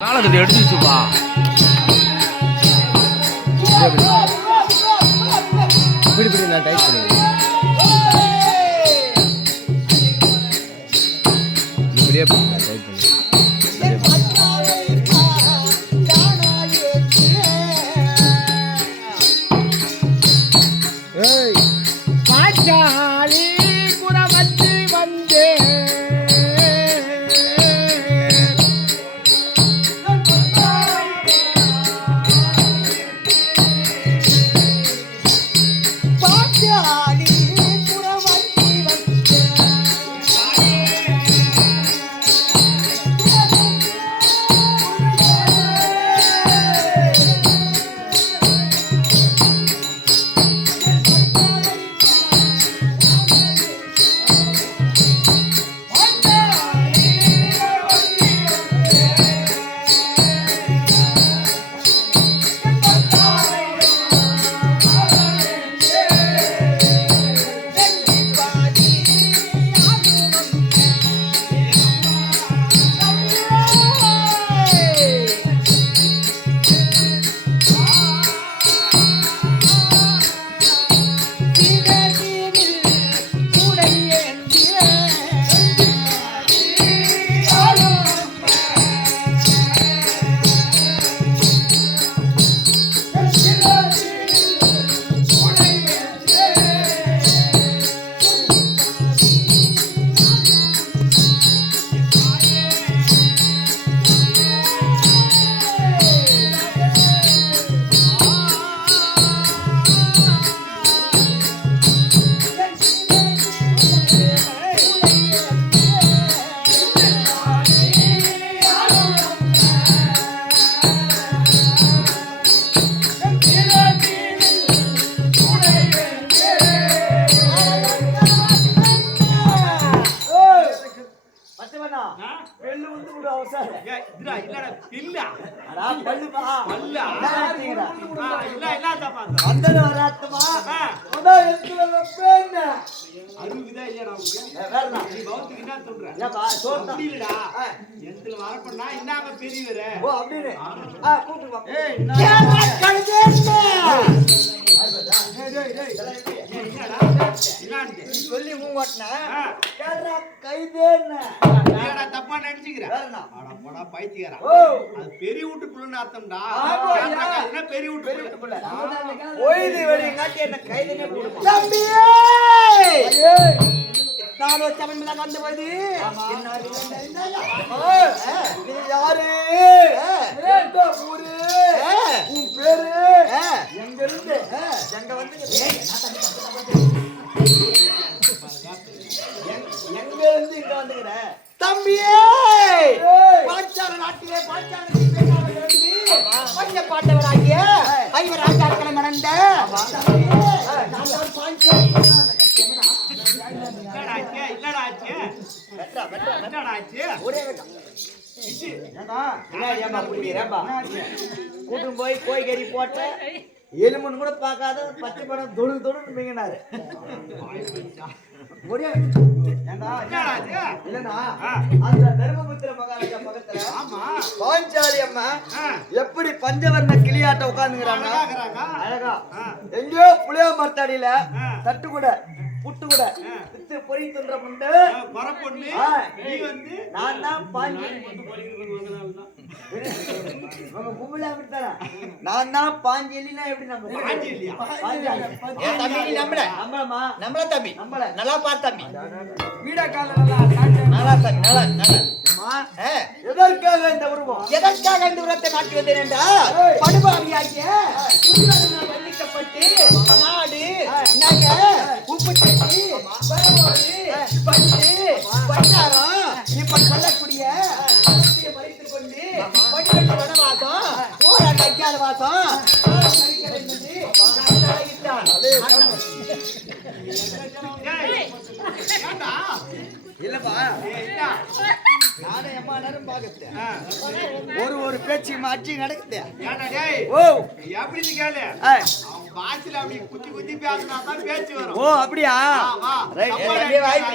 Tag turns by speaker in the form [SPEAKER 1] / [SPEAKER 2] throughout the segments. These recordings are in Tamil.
[SPEAKER 1] காலக்கட்டு எடுத்து வச்சுப்பா.
[SPEAKER 2] இப்படி இப்படி நான் டைப் பண்ணுவேன் இப்படியே
[SPEAKER 3] வந்தது வராத்தமா அதான் எத்துல வெப்பேன்னு
[SPEAKER 1] அறுபதா இல்லையாடா உனக்கு?
[SPEAKER 3] வேறனா
[SPEAKER 1] நீ பௌத்துக்கு என்ன சொல்ற?
[SPEAKER 3] ஏப்பா சோத்தா
[SPEAKER 1] அப்படி இல்லடா. எத்துல வரப்பண்ணா இன்னாங்க பெரியவரு.
[SPEAKER 3] ஓ அப்படின்னு ஆ. கூப்பிட்டு வா
[SPEAKER 1] ஏய்? என்னான்ட்டு?
[SPEAKER 3] சொல்லி
[SPEAKER 1] ஏடா தப்பா நினைச்சுக்கிற?
[SPEAKER 3] வேறனா
[SPEAKER 1] அட போடா, பைத்தியக்காரா.
[SPEAKER 3] ஓ.
[SPEAKER 1] அது பெரிய அர்த்தம்டா. பெரிய வீட்டு புள்ள.
[SPEAKER 3] ஒய்து வெடி காட்டி என்ன கைதனே தம்பியே! நான் ஒரு சமயம் தான் வந்து போது நீ யாரு? எந்த ஊரு? உன் பேரு? எங்க இருந்து எங்க வந்து எங்க இருந்து இங்க வந்துக்கிற? தம்பியே! பாஞ்சால நாட்டிலே பாஞ்சால பஞ்ச ஐவர் ராஜாக்களை மணந்த. கூட்டும் போய் கோய் கறி போட்ட எலும்புன்னு கூட பார்க்காத பச்சை படம் தொடு தொடுன்னு மிங்கினாரு.
[SPEAKER 1] ஆச்சு?
[SPEAKER 3] இல்லனா. அந்த தர்மபுத்திர மகாராஜா பக்கத்துல. பாஞ்சாலி அம்மா. எப்படி பஞ்சவர்ண கிளியாட்ட உட்கார்ந்துங்கிறாங்க
[SPEAKER 1] அழகாக்குறாங்க.
[SPEAKER 3] அழகா. எங்கேயோ புளியா மரத்தடியில. தட்டு கூட புட்டு கூட. வித்து பொறி துன்ற முண்டு
[SPEAKER 1] பரப்பொண்ணு. நீ வந்து
[SPEAKER 3] நான் தான் பாஞ்சி உங்க கும்பல அப்படித்தானே. நான் தான் பாஞ்சலினா எப்படி நம்ம
[SPEAKER 1] பாஞ்சி இல்லையா?
[SPEAKER 3] பாஞ்சாலி
[SPEAKER 4] என் தம்பி நீ நம்புற?
[SPEAKER 3] நம்பலமா
[SPEAKER 4] நம்மள தம்பி.
[SPEAKER 3] நம்பல
[SPEAKER 4] நல்லா பார் தம்பி.
[SPEAKER 3] வீட கால நல்லா
[SPEAKER 4] நல்லா தம்பி நல்லா நல்லா.
[SPEAKER 3] எதற்காக இந்த உருவம்?
[SPEAKER 4] எதற்காக இந்த உரத்தை நாட்டி வந்தேன் என்றால். படுபாவியாகிய வர்ணிக்கப்பட்டு நாடு நகை உப்பு சட்டி பட்டு பண்டாரம் இப்ப சொல்லக்கூடிய வாசம்
[SPEAKER 3] ஒரு ஒரு பேச்சு மாற்றி நடக்குது? ஓ
[SPEAKER 1] கேளு. அப்படி குத்தி குத்தி பேசினா தான் பேச்சு வரும்.
[SPEAKER 3] ஓ அப்படியா. ரைட்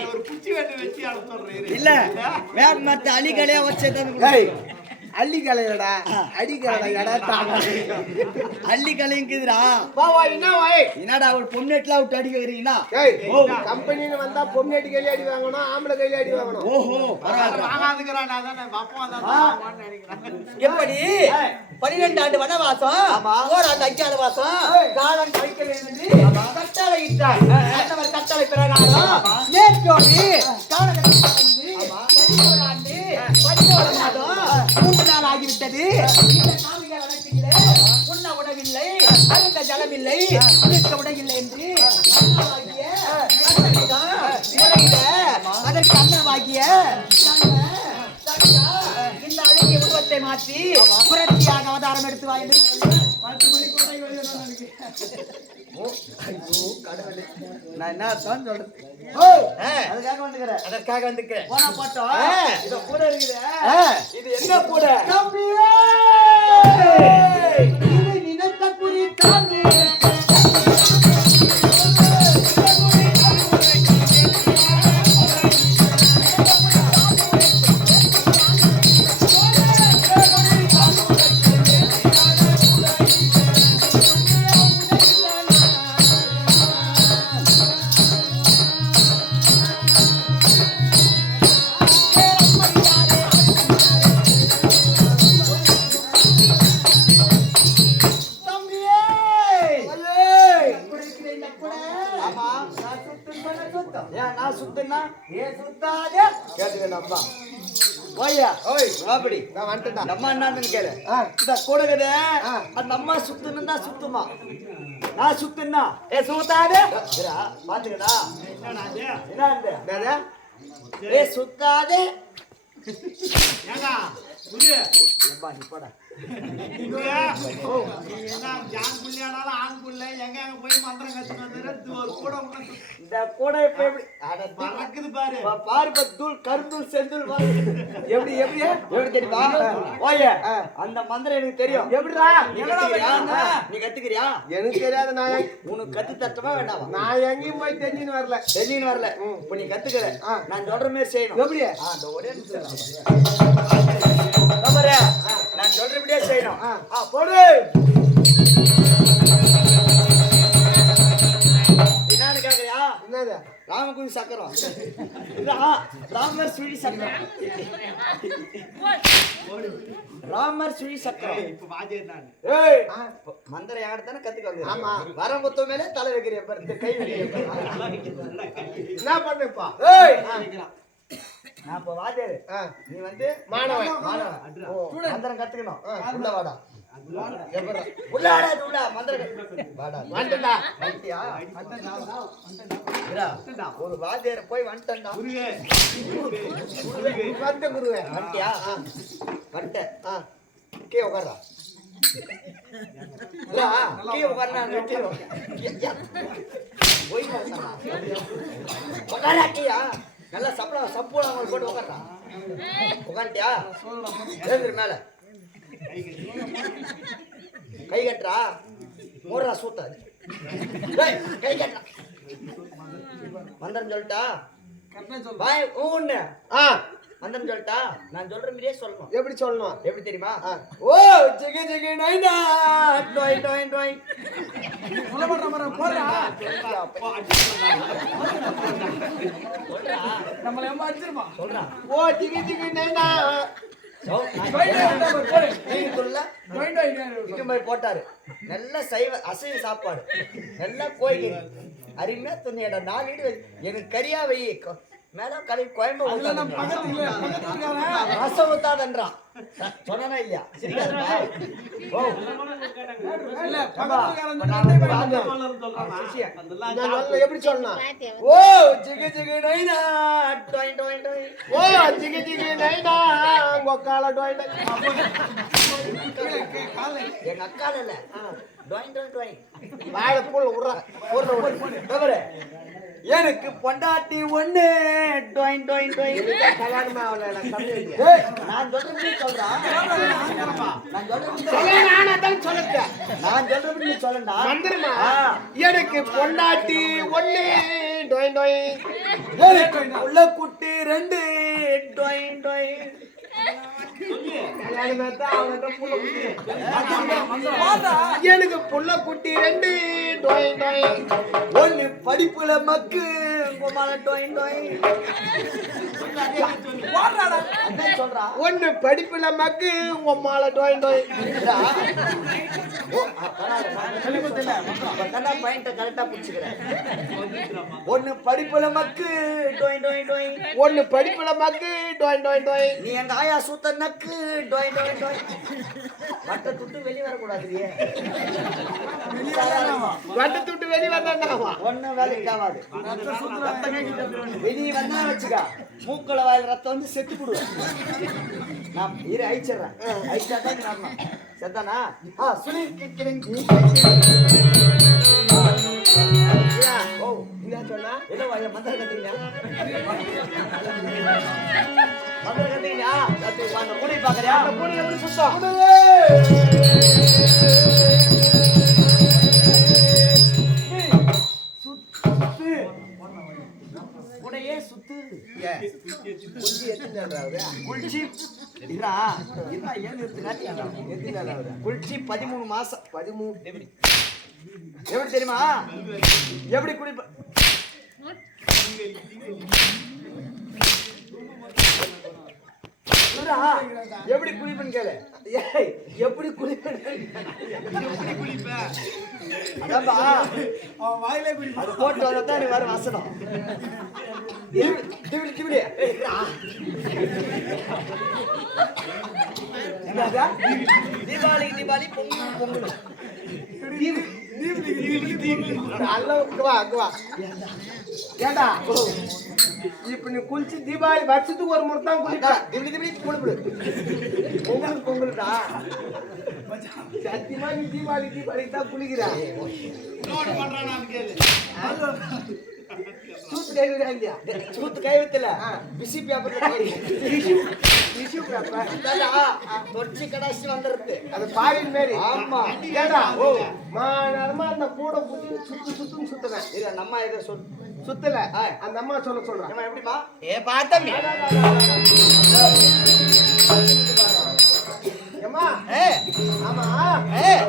[SPEAKER 1] ஒரு குச்சி வெட்டு வச்சு.
[SPEAKER 3] இல்ல மரத்து அலிகளையா வச்சது
[SPEAKER 1] அள்ளி கலையடா அடி கலையடா எடா தாங்க
[SPEAKER 3] அள்ளி கலைங்குதுடா
[SPEAKER 1] வா வா என்ன வாய்
[SPEAKER 3] என்னடா ஒரு பொண்ணெட்லாம் விட்டு அடிக்க
[SPEAKER 1] ஏய் கம்பெனின்னு வந்தா பொம்னேட்டு கையில அடி வாங்கணும் ஆம்பளை கையில அடி வாங்கணும்.
[SPEAKER 3] ஓஹோ
[SPEAKER 1] தான்
[SPEAKER 4] எப்படி? பன்னிரெண்டு ஆண்டு வனவாசம் ஓராண்டு அஞ்சாவது வாசம் காலம் கழிக்க வேண்டும் என்று கட்டளை இட்டார் கட்டளை பிரகாரம். மேற்கோடி காலம் பதினோரு ஆண்டு பதினோரு மாதம். மூன்று நாள் ஆகிவிட்டது இந்த காவிக வளர்ச்சியிலே உண்ண உணவில்லை அருந்த ஜலமில்லை குளிக்க உடையில்லை என்று அண்ணாவாகிய கட்டளைதான் முறையிட அதற்கு அண்ணவாகிய தங்க தங்கா இந்த அழகிய உருவத்தை மாற்றி புரட்சியாக அவதாரம் எடுத்து வா என்று
[SPEAKER 3] நான் என்ன தான் சொல்றேன்
[SPEAKER 4] ஓ,
[SPEAKER 3] அதுக்காக வந்துக்கிறேன்
[SPEAKER 4] அதற்காக வந்துக்கிறேன்
[SPEAKER 3] போனா போட்டோம். இத கூட இருக்குது
[SPEAKER 4] ஆ.
[SPEAKER 3] இது எங்க கூட? ஆமா
[SPEAKER 4] நான் சுத்தம் பண்ண சுத்தம்.
[SPEAKER 3] ஏன் நான் சுத்தனா
[SPEAKER 4] ஏன் சுத்தாதே?
[SPEAKER 1] கேட்டுக்கணும்
[SPEAKER 3] ஓய்யா
[SPEAKER 1] ஓய்.
[SPEAKER 3] அப்படி
[SPEAKER 1] நான் வந்துட்டேன்
[SPEAKER 3] நம்ம என்னன்னு கேளு. இந்த கூடகத
[SPEAKER 1] ஆ.
[SPEAKER 3] அந்த அம்மா சுத்தணும் தான் சுத்துமா? நான் சுத்தனா? ஏ சுத்தாதே. பாத்துக்கடா. என்ன ஏ சுத்தாதே.
[SPEAKER 1] புரிய
[SPEAKER 3] நீ போடா.
[SPEAKER 1] ஜான் புள்ளியானாலும் ஆண் புள்ள. எங்க எங்க போய் மந்திரம் கத்துட்டு வந்துரு ஒரு கூட உனக்கு
[SPEAKER 3] இந்த கூட இப்ப எப்படி? அட, தூ-
[SPEAKER 1] பறக்குது பாரு.
[SPEAKER 3] பாரு தூள் கருந்தூள் செந்தூள். எப்படி எப்படி? எப்படி தெரியுமா? ஓய அந்த மந்திரம் எனக்கு தெரியும்.
[SPEAKER 1] எப்படிடா?
[SPEAKER 3] நீ கத்துக்கிறியா? நீ கத்துக்கிறியா?
[SPEAKER 1] எனக்கு தெரியாது நான்
[SPEAKER 3] உனக்கு கத்து தட்டமா வேண்டாமா?
[SPEAKER 1] நான் எங்கேயும் போய் தெரிஞ்சுன்னு வரல.
[SPEAKER 3] தெரிஞ்சுன்னு வரல. இப்ப நீ கத்துக்கிற
[SPEAKER 1] ஆ.
[SPEAKER 3] நான் சொல்ற மாதிரி செய்யணும்.
[SPEAKER 1] எப்படி?
[SPEAKER 3] ஆ, இந்த ஒரே நிமிஷம் பாரு நான் சொல்றபடியே செய்யணும். போடு. என்னன்னு கேக்குறியா?
[SPEAKER 1] என்னது?
[SPEAKER 3] ராமகுடி சக்கரம். ராமர் சுழி சக்கரம். ராமர் சுழி சக்கரம்.
[SPEAKER 1] இப்ப வாஜே நான்.
[SPEAKER 3] ஏய்.
[SPEAKER 1] ஆ.
[SPEAKER 3] மந்திரம் யார்தானே கத்துக்கோங்க
[SPEAKER 1] ஆமா.
[SPEAKER 3] வரம் குத்த மேலே தலை வைக்கிறிய பாரு இந்த கை வைக்கிறிய பாரு.
[SPEAKER 1] என்ன பண்ணுப்பா
[SPEAKER 3] ஏய். நான் இப்ப வாத்தியாரு. நீ வந்து
[SPEAKER 1] மாணவன்.
[SPEAKER 3] மாணவன். மந்திரம் கத்துக்கணும். உள்ள வாடா. உள்ள வாடா. உள்ள மந்திரம் வாடா.
[SPEAKER 1] வந்துட்டா.
[SPEAKER 3] வந்துட்டியா? ஒரு வாத்தியார போய் வந்துட்டேன்டா.
[SPEAKER 1] குருவே வந்த குருவே
[SPEAKER 3] வந்துட்டியா. வந்துட்டேன்.
[SPEAKER 1] ஆ.
[SPEAKER 3] கீழே உட்கார்றா இல்ல, கீழே யா. போய் கீழே. நல்லா சப்பளா சப்பூலா போட்டு உட்கார்றா உட்காந்துட்டியா எழுந்துரு மேல. கை கட்டுறா. மூடுறா சூத்த கை கட்டுறா. மந்திரம் சொல்லிட்டா? பாய் ஊன்னு.
[SPEAKER 1] ஆ.
[SPEAKER 3] மந்திரம் சொல்லிட்டா? நான் சொல்ற மாதிரியே சொல்லணும்.
[SPEAKER 1] எப்படி சொல்லணும்?
[SPEAKER 3] எப்படி தெரியுமா. ஓ ஜிகி ஜிகி நைனா டொய் டொய் டொய் சொல்றா.
[SPEAKER 1] ஓ திகி திகி நைனா
[SPEAKER 3] சொல். நீங்களுக்குள்ள இங்க மாதிரி போட்டாரு. நல்ல சைவ அசைவ சாப்பாடு. நல்ல கோயில் அருமையா துணியடா நாலு. எனக்கு கரியா வை கொ- மேல கலை கோயம்பு ரசம் ஊத்தாதன்றான் சொன்னா இல்லையா?
[SPEAKER 1] எப்படி சொல்லணும்
[SPEAKER 3] ஓ ஜிகு ஜிகு நைனா டொய் டொய் டொய்.
[SPEAKER 1] ஓ திகி திகி நைனா டோய்
[SPEAKER 3] எங்க அக்கால இல்ல. எனக்கு பொண்டாட்டி ஒண்ணு. டொய் டொய் டொய்
[SPEAKER 1] கல்யாணமே
[SPEAKER 3] நான் சொல்றது சொல்றா. நான் சொல்றது
[SPEAKER 1] நானா
[SPEAKER 3] நான் சொல்றது நீ சொல்லண்டா.
[SPEAKER 1] எனக்கு பொண்டாட்டி ஒண்ணு. டொய் டொய்
[SPEAKER 3] எனக்கு உள்ள குட்டி ரெண்டு. டொய் டொய்
[SPEAKER 1] கல்யாணம் பார்த்தா அவன்கிட்ட புள்ள குட்டி. எனக்கு புள்ள குட்டி ரெண்டு டொய் டொய்
[SPEAKER 3] ஒண்ணு படிப்புல மக்கு டொயின் டொயின்
[SPEAKER 1] ஒண்ணு படிப்புல மக்கு உம்மால டொய் டொய்
[SPEAKER 3] இதா? ஓ, ஆ, பரவாயில்ல, பரவாயில்ல. பாயிண்ட கரெக்டா புடிச்சுக்கிறேன் ஒண்ணு படிப்புல மக்கு டொயின் டொயின் டொயின்
[SPEAKER 1] ஒண்ணு படிப்புல மக்கு டொய் டொய் டொய்
[SPEAKER 3] நீ எங்க ஆயா சூத்த நக்கு டொயின் டொயின் டொயின் வட்ட துட்டு வெளிய
[SPEAKER 1] வட்டத்தை விட்டு வெளியே வந்தாண்டாவா
[SPEAKER 3] ஒன்னும் வேலைக்கு ஆகாது வெளியே வந்தா வச்சுக்கா. மூக்குல வாயில் ரத்தம் வந்து செத்து போடுவேன். நான் இரு அழிச்சிடுறேன். அழிச்சா தான் நீ வரணும் செத்தானா? ஆ சுனி. கிக்கிரிங் ஓ
[SPEAKER 1] என்ன சொன்னா?
[SPEAKER 3] இல்ல வாய மந்திர வாங்க கூடி பாக்குறியா
[SPEAKER 1] அந்த பூனை எப்படி சுத்தம்?
[SPEAKER 3] சுத்து. உடையே சுத்து. குளிச்சி பதிமூணு மாசம். பதிமூணு. எப்படி? எப்படி தெரியுமா? எப்படி குளிப்ப எப்படி குளிப்பேன்னு கேளு. ஏய், எப்படி குளிப்பேன்னு அதான்பா
[SPEAKER 1] அவன் வாயிலே குடி
[SPEAKER 3] அது போட்டு வந்தா தான் நீ வர வசனம். DVD, DVD. என்னது? தீபாவளி தீபாவளி பொங்கல் பொங்கல்.
[SPEAKER 1] அல்ல இங்க வா இங்க வா. ஏண்டா? இப்ப நீ குளிச்சு தீபாவளி வருஷத்துக்கு ஒரு முறை தான் குளிப்ப
[SPEAKER 3] திபிடி, திபிடி, குளிப்பிடு. பொங்கல் பொங்கல்டா
[SPEAKER 1] சத்தியமா நீ தீபாவளி தீபாவளி தான் குளிக்கிற. சூத்து கைவிடா இல்லையா?
[SPEAKER 3] சூத்து கைவித்துல பிசி பேப்பர்ல கை
[SPEAKER 1] டிஷ்யூ பேப்பர்
[SPEAKER 3] தொச்சி கடாசி வந்துருது.
[SPEAKER 1] அது பாரின் மாரி.
[SPEAKER 3] ஆமா.
[SPEAKER 1] ஏண்டா ஓ மானரமா அந்த கூட புத்தி சுத்து சுத்துன்னு சுத்துவேன்
[SPEAKER 3] இரு நம்ம இதை சொல்.
[SPEAKER 1] சுத்தல. அந்த அம்மா சொல்ல சொல்றேன்
[SPEAKER 3] ஏம்மா, எப்படிமா
[SPEAKER 4] ஏ பார்த்தம்பி
[SPEAKER 1] ஏம்மா?
[SPEAKER 4] ஏ.
[SPEAKER 1] ஆமா.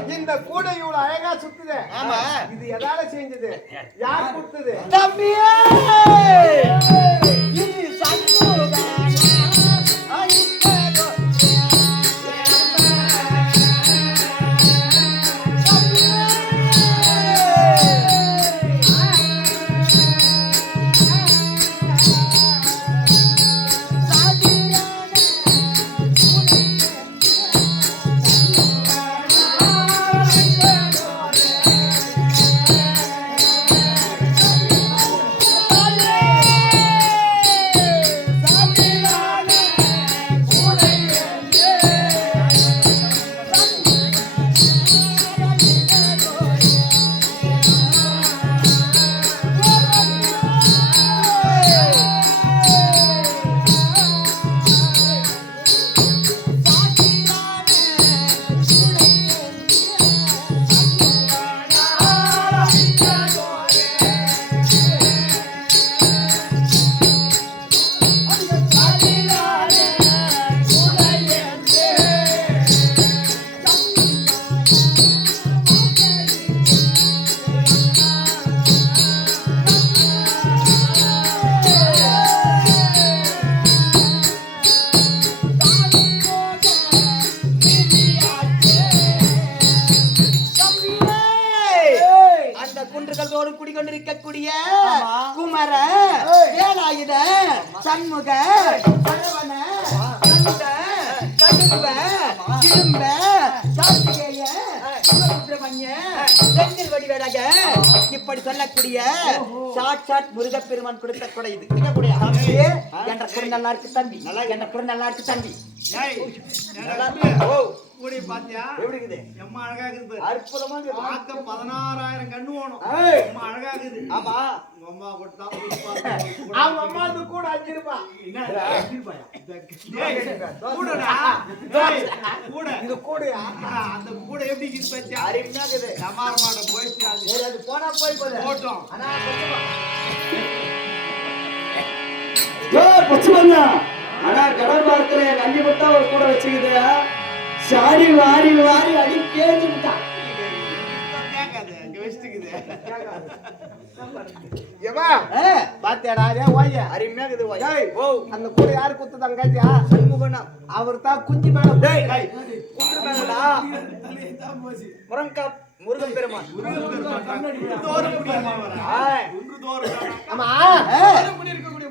[SPEAKER 1] இந்த கூட இவ்வளவு அழகா சுத்துது.
[SPEAKER 4] ஆமா.
[SPEAKER 1] இது எதால செஞ்சது? யார் கொடுத்தது?
[SPEAKER 4] தம்பியே! சண்முக சரவண கண்ட கடும்ப இரும்ப கார்த்திகேய சுப்பிரமணிய செந்தில் இப்படி சொல்லக்கூடிய சாட்சாத் முருகப்பெருமான் கொடுத்த கொடை இது. என்ற குறை நல்லா இருக்கு தம்பி. நல்லா என்ன குறை நல்லா இருக்கு தம்பி.
[SPEAKER 1] கூடி பாத்தியா?
[SPEAKER 3] எப்படி இருக்குது
[SPEAKER 1] எம்மா அழகா இருக்குது பாரு.
[SPEAKER 3] அற்புதமா இருக்குது
[SPEAKER 1] பார்க்க பதினாறாயிரம் கண்ணு
[SPEAKER 3] ஏய்.
[SPEAKER 1] எம்மா அழகா இருக்குது
[SPEAKER 3] ஆமா.
[SPEAKER 1] உங்க அம்மா கொடுத்தா அவங்க அம்மா அது கூட அஞ்சிருப்பா கூடடா. டேய், கூட.
[SPEAKER 3] இது கூடயா?
[SPEAKER 1] அந்த கூட எப்படி வச்சா
[SPEAKER 3] அருமையா இருக்குது
[SPEAKER 1] போயிடுச்சு அது.
[SPEAKER 3] அது போனா போய் போகுது
[SPEAKER 1] போட்டோம்.
[SPEAKER 3] ஆனா
[SPEAKER 5] ஏ
[SPEAKER 3] என் அண்ணி மட்டும் ஒரு கூட வச்சுக்குது. சாடி வாரி வாரி அடி கேட்டுட்டான்
[SPEAKER 1] அந்த கூட யாரு குத்துதாங்க கேட்டியா
[SPEAKER 3] சண்முகனா
[SPEAKER 1] அவர் தான் குஞ்சு மேல
[SPEAKER 3] முருங்கா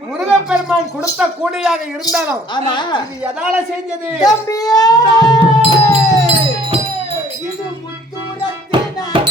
[SPEAKER 3] முருகன் பெருமான்.
[SPEAKER 1] கொடுத்த கூடையாக இருந்தாலும்
[SPEAKER 3] ஆமா.
[SPEAKER 1] இது எதால செஞ்சது?
[SPEAKER 3] தம்பியே! இது முத்துரத்தினால.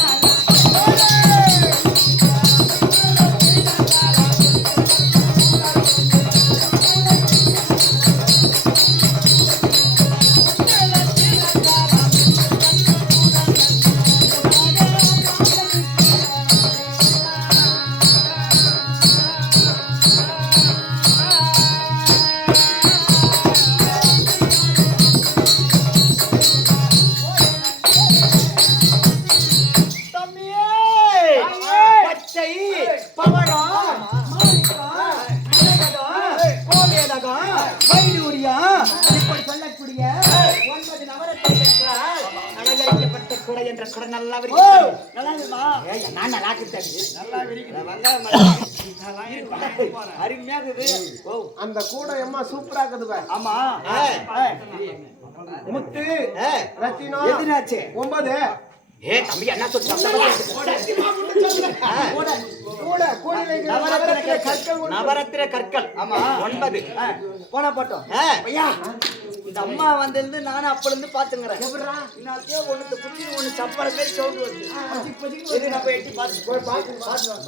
[SPEAKER 3] கூடை
[SPEAKER 1] எம்மா சூப்பரா இருக்குது.
[SPEAKER 3] ஆமா.
[SPEAKER 1] முத்து
[SPEAKER 3] ஏய்,
[SPEAKER 1] ரத்தினம்
[SPEAKER 3] எதிராச்சு
[SPEAKER 1] ஒன்பது.
[SPEAKER 3] ஏ தம்பி என்ன நவரத்தின
[SPEAKER 1] கற்கள்
[SPEAKER 3] ஆமா. ஒன்பது.
[SPEAKER 1] போனா போட்டோம்.
[SPEAKER 3] ஐயா இந்த அம்மா வந்திருந்து நானும் அப்பல இருந்து பாத்துங்கிறேன் ஒண்ணு புத்தி ஒண்ணு சப்பர பேர் சவுண்ட் வருது. நம்ம எட்டி பார்த்து பார்த்து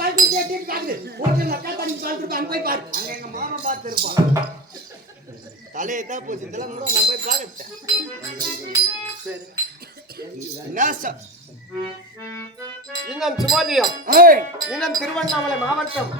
[SPEAKER 3] பார்த்து பார்த்து அங்க எங்க மாமா பார்த்து இருப்பான் தலையை தான் போச்சு. இதெல்லாம் கூட போய் பார்க்க சரி.
[SPEAKER 1] இன்னும் சுமோதியம். இன்னும் திருவண்ணாமலை மாவட்டம்.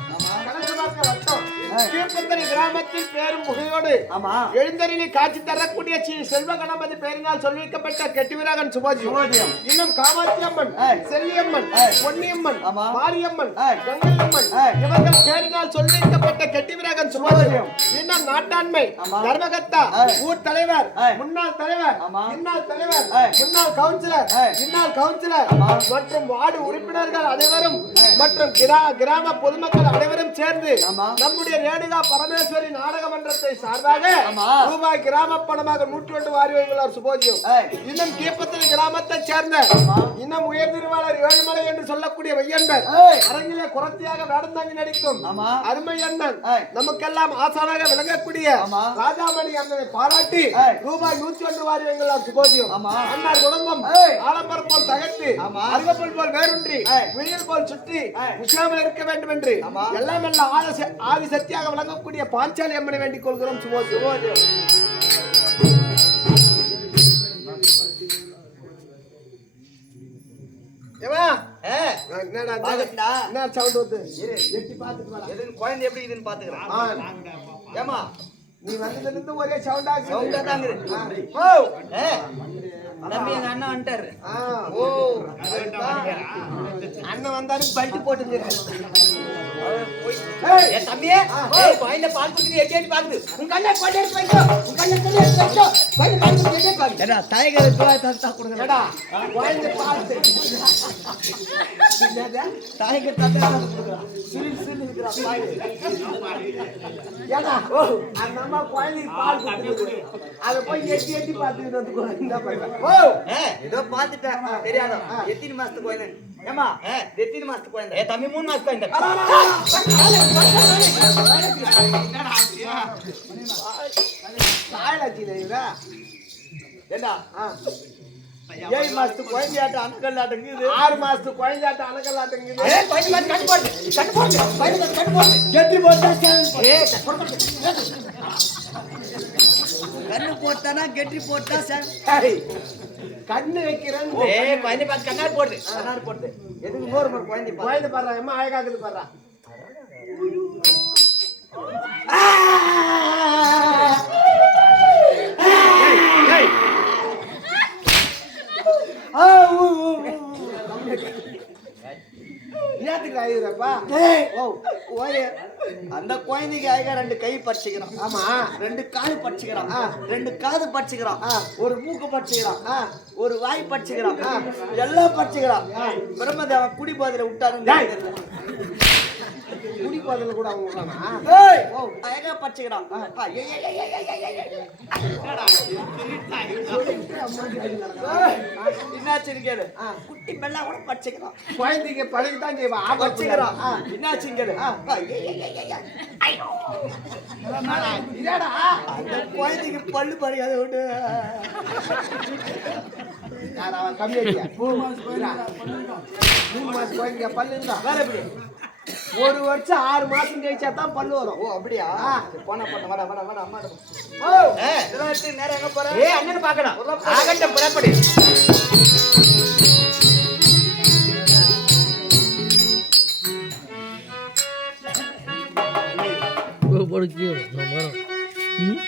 [SPEAKER 1] வட்டம். கீழ்பத்தனை கிராமத்தில் பேரும் புகையோடு
[SPEAKER 3] ஆமா
[SPEAKER 1] எழுந்தருளி காட்சி தரக்கூடிய ஸ்ரீ செல்வ கணபதி பெயரினால் சொல்லிக்கப்பட்ட கெட்டிவிராகன் சுபோஜியம் இன்னும் காமாட்சி அம்மன் செல்லியம்மன் பொன்னியம்மன். மாரியம்மன். கங்கையம்மன். இவர்கள் பெயரினால் சொல்லிக்கப்பட்ட கெட்டிவிராகன் சுபோஜியம் இன்னும் நாட்டாண்மை. தர்மகத்தா. ஊர் தலைவர். முன்னாள் தலைவர்
[SPEAKER 3] ஆமா.
[SPEAKER 1] இன்னாள் தலைவர். முன்னாள் கவுன்சிலர்
[SPEAKER 3] ஏய்.
[SPEAKER 1] இன்னாள் கவுன்சிலர். மற்றும் வார்டு உறுப்பினர்கள் அனைவரும் மற்றும் கிரா- கிராம பொதுமக்கள் அனைவரும் சேர்ந்து. நம்முடைய ரேணுகா பரமேஸ்வரி நாடக மன்றத்தை சார்பாக. ரூபாய் கிராம பணமாக நூற்றி ஒன்று வாரி வைத்துள்ளார் சுபோஜியம். இன்னும் கீப்பத்தில் கிராமத்தை சேர்ந்த. இன்னும் உயர் திருவாளர் ஏழுமலை என்று சொல்லக்கூடிய
[SPEAKER 3] ஏய்.
[SPEAKER 1] அரங்கிலே குரத்தியாக வேடம் தாங்கி நடிக்கும். அருமை அண்ணன். நமக்கெல்லாம் ஆசானாக விளங்கக்கூடிய. ராஜாமணி அண்ணனை பாராட்டி. ரூபாய் நூற்றி ஒன்று வாரி வைத்துள்ளார் சுபோஜியம். அன்னார் குடும்பம். ஆலம்பரம் போல் தகர்த்து. அருகப்புல் போல் வேரூன்றி
[SPEAKER 3] ஏய்.
[SPEAKER 1] உயிர் போல் சுற்றி. உஷாமல் இருக்க வேண்டும் என்று. எல்லாம் எல்லாம் ஆதி சக்தியாக விளங்கக்கூடிய பாஞ்சாலி அம்மனை வேண்டிக் கொள்கிறோம் சுபோ? என்ன சவுண்ட். எட்டி
[SPEAKER 3] குழந்தை எப்படி இதுன்னு பாத்துக்கிறேன். ஏமா.
[SPEAKER 1] நீ வந்ததுல இருந்து ஒரே சவுண்டா
[SPEAKER 3] சவுண்டா ஏ, தம்பி எங்க அண்ணன் வந்துட்டாரு. ஓ
[SPEAKER 1] அண்ணன் வந்தாரு பல்ட்டு போட்டுங்க
[SPEAKER 3] ஏ தம்பியே ஏய் குழந்தை பால் குடிக்குது எட்டி எட்டி பாக்குது. உன் கண்ணை கொண்டு எடுத்து வைக்கோ உன் கண்ணை கொண்டு எடுத்து வைக்கோ. குழந்தை பால் குடிக்குது எட்டி பாக்குது. ஏடா இருக்கிறா பாய்
[SPEAKER 1] அந்த அம்மா குழந்தைக்கு பால் அதை போய் எட்டி எட்டி பார்த்துக்கிட்டு வந்து? ஓ
[SPEAKER 3] ஏதோ தெரியாதோ? எத்தனை மாசத்துக்கு ஏமா ஏ எத்தனை மாசத்துக்கு குழந்தை ஏ தம்பி மூணு மாசத்துக்கு குழந்தை? ஏண்டா. ஏழு மாசத்துக்கு குழந்தையாட்டம் அணுக்கல் ஆட்டங்குது
[SPEAKER 1] ஆறு மாசத்து குழந்தையாட்ட அணக்கலாட்டங்குது
[SPEAKER 3] ஏ குழந்தை மாதிரி கட்டு போடு கட்டு போடு குழந்தை மாதிரி கட்டு போடு கட்டி போட்டா சேவல் ஏ கண்ணு போட்டானா கெட்டி போட்டா
[SPEAKER 1] ஏய், கண்ணு வைக்கிறேன்
[SPEAKER 3] குழந்தை பார்த்து கண்ணாடி போடு. கண்ணாடி போடு. எதுக்கு முறை குழந்தை
[SPEAKER 1] குழந்தை பாடுறா அம்மா அழகாக்குது பாடுறா என்னத்துக்கு ஆயுதப்பா
[SPEAKER 3] ஏய்,
[SPEAKER 1] ஓ
[SPEAKER 3] அந்த குழந்தைக்கு அழகா ரெண்டு கை பறிச்சுக்கிறான்
[SPEAKER 1] ஆமா.
[SPEAKER 3] ரெண்டு கால் பறிச்சுக்கிறான்
[SPEAKER 1] ஆ.
[SPEAKER 3] ரெண்டு காது பறிச்சுக்கிறான்
[SPEAKER 1] ஆ.
[SPEAKER 3] ஒரு மூக்கு பறிச்சுக்கிறான்
[SPEAKER 1] ஆ.
[SPEAKER 3] ஒரு வாய் பறிச்சுக்கிறான்
[SPEAKER 1] ஆ.
[SPEAKER 3] எல்லாம் பறிச்சுக்கிறான் பிரம்மதேவன் குடி போதில விட்டாருன்னு தெரியல.
[SPEAKER 1] குடி கூட அவங்க?
[SPEAKER 3] ஏய்,
[SPEAKER 1] ஓ.
[SPEAKER 3] அழகா ஏய். என்னாச்சுன்னு
[SPEAKER 1] ஆ.
[SPEAKER 3] குட்டி மெல்லா கூட பறிச்சுக்கிறான்
[SPEAKER 1] குழந்தைங்க பழகிதான் செய்வா. ஆ.
[SPEAKER 3] என்னாச்சுன்னு அந்த குழந்தைக்கு பல்லு பறிக்காத விட்டு
[SPEAKER 1] யார் அவன் கம்மி அடியா? மூணு மாசம் பல்லு இருந்தா
[SPEAKER 3] வேற எப்படி?
[SPEAKER 1] ஒரு வருஷம் ஆறு மாசம் கழிச்சா தான் பல்லு வரும்.
[SPEAKER 3] ஓ அப்படியா? போனா போன வாடா வாடா வாடா அம்மா
[SPEAKER 1] ஓ.
[SPEAKER 3] நேரம் எங்க போற?
[SPEAKER 1] ஏய் அண்ணன் பார்க்கணும். ஆகட்டும் புறப்படு.
[SPEAKER 2] போடு கீழே நான் வரேன் ம்?